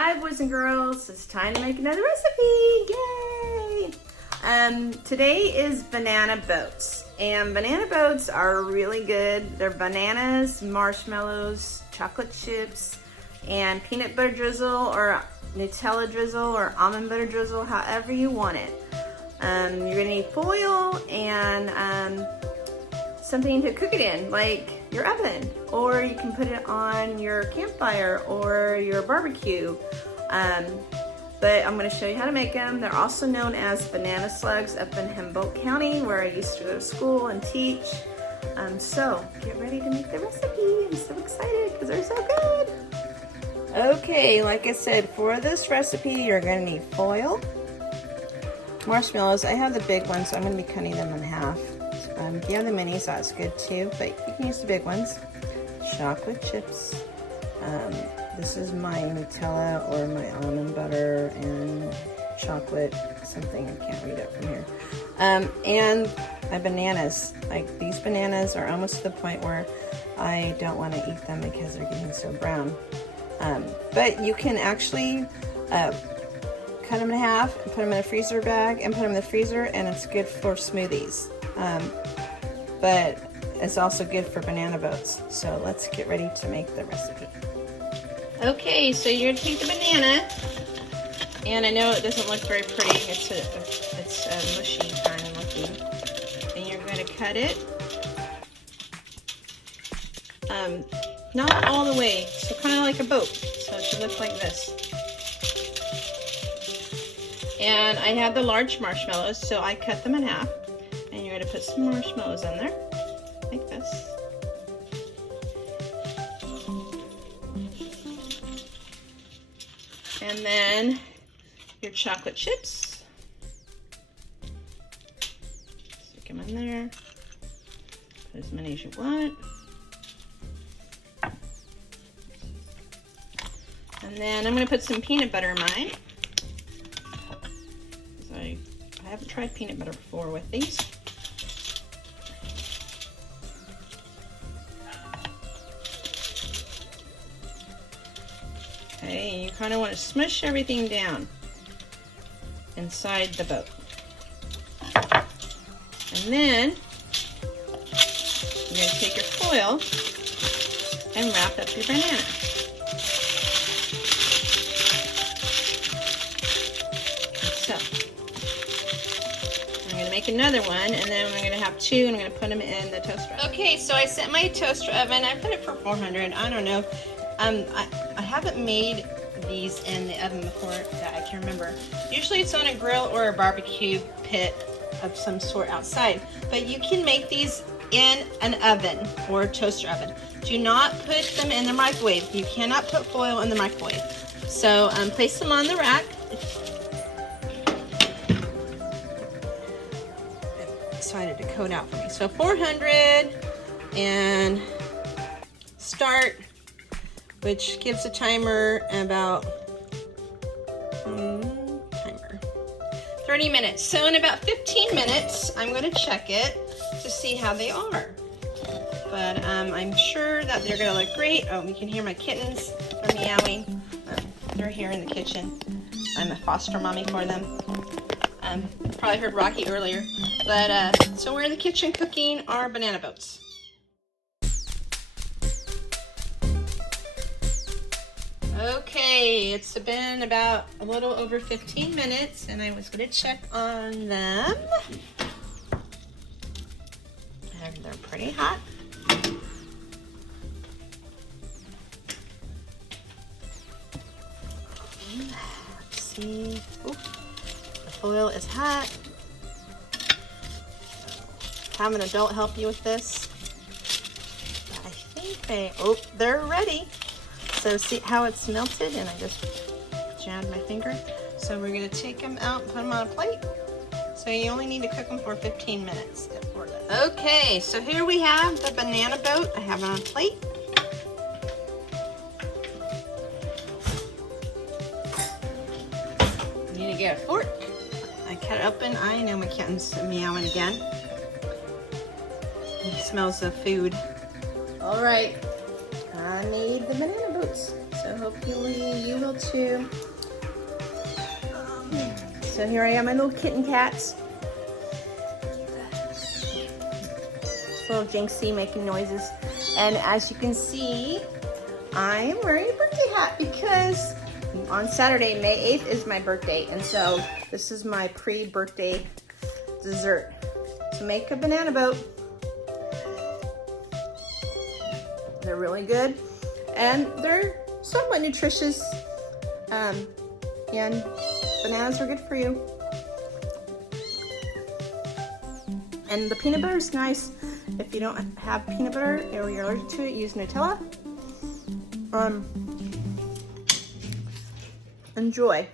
Hi boys and girls, it's time to make another recipe, yay! Today is banana boats, and banana boats are really good. They're bananas, marshmallows, chocolate chips, and peanut butter drizzle or Nutella drizzle or almond butter drizzle, however you want it. You're gonna need foil and something to cook it in, like your oven, or you can put it on your campfire or your barbecue. But I'm going to show you how to make them. They're also known as banana slugs up in Humboldt County, where I used to go to school and teach. So get ready to make the recipe. I'm so excited because they're so good. Okay, like I said, for this recipe, you're going to need foil, marshmallows. I have the big ones, so I'm going to be cutting them in half. If you have the minis, that's good too, but you can use the big ones. Chocolate chips. This is my Nutella or my almond butter and chocolate something. I can't read it from here. And my bananas. Like, these bananas are almost to the point where I don't want to eat them because they're getting so brown. But you can actually cut them in half and put them in a freezer bag and put them in the freezer, and it's good for smoothies. But it's also good for banana boats. So let's get ready to make the recipe. Okay, so you're gonna take the banana, and I know it doesn't look very pretty. It's a mushy kind of looking, and you're going to cut it. Not all the way, so kind of like a boat. So it should look like this. And I have the large marshmallows, so I cut them in half. And you're going to put some marshmallows in there, like this. And then your chocolate chips. Stick them in there. Put as many as you want. And then I'm going to put some peanut butter in mine. I haven't tried peanut butter before with these. Okay, you kind of want to smush everything down inside the boat. And then you're going to take your foil and wrap up your banana. So, I'm going to make another one, and then I'm going to have two, and I'm going to put them in the toaster oven. Okay, so I set my toaster oven. I put it for 400. I don't know. I haven't made these in the oven before that I can remember. Usually it's on a grill or a barbecue pit of some sort outside, but you can make these in an oven or a toaster oven. Do not put them in the microwave. You cannot put foil in the microwave. So place them on the rack. It decided to code out for me. So 400 and start, which gives a timer about 30 minutes. So in about 15 minutes, I'm going to check it to see how they are. But I'm sure that they're going to look great. Oh, you can hear my kittens. They're meowing. They're here in the kitchen. I'm a foster mommy for them. Probably heard Rocky earlier. But so we're in the kitchen cooking our banana boats. Okay, it's been about a little over 15 minutes, and I was going to check on them. And they're pretty hot. Let's see. Ooh, the foil is hot. Have an adult help you with this. I think they're ready. So see how it's melted, and I just jammed my finger. So we're gonna take them out and put them on a plate. So you only need to cook them for 15 minutes. Okay, so here we have the banana boat. I have it on a plate. You need to get a fork. I cut it open. I know my kitten's meowing again. He smells the food. All right. I made the banana boats. So hopefully you will too. So here I am, my little kitten cats. It's a little Jinxie making noises. And as you can see, I am wearing a birthday hat because on Saturday, May 8th is my birthday. And so this is my pre-birthday dessert. To make a banana boat. They're really good. And they're somewhat nutritious. And bananas are good for you. And the peanut butter is nice. If you don't have peanut butter or you're allergic to it, use Nutella. Enjoy.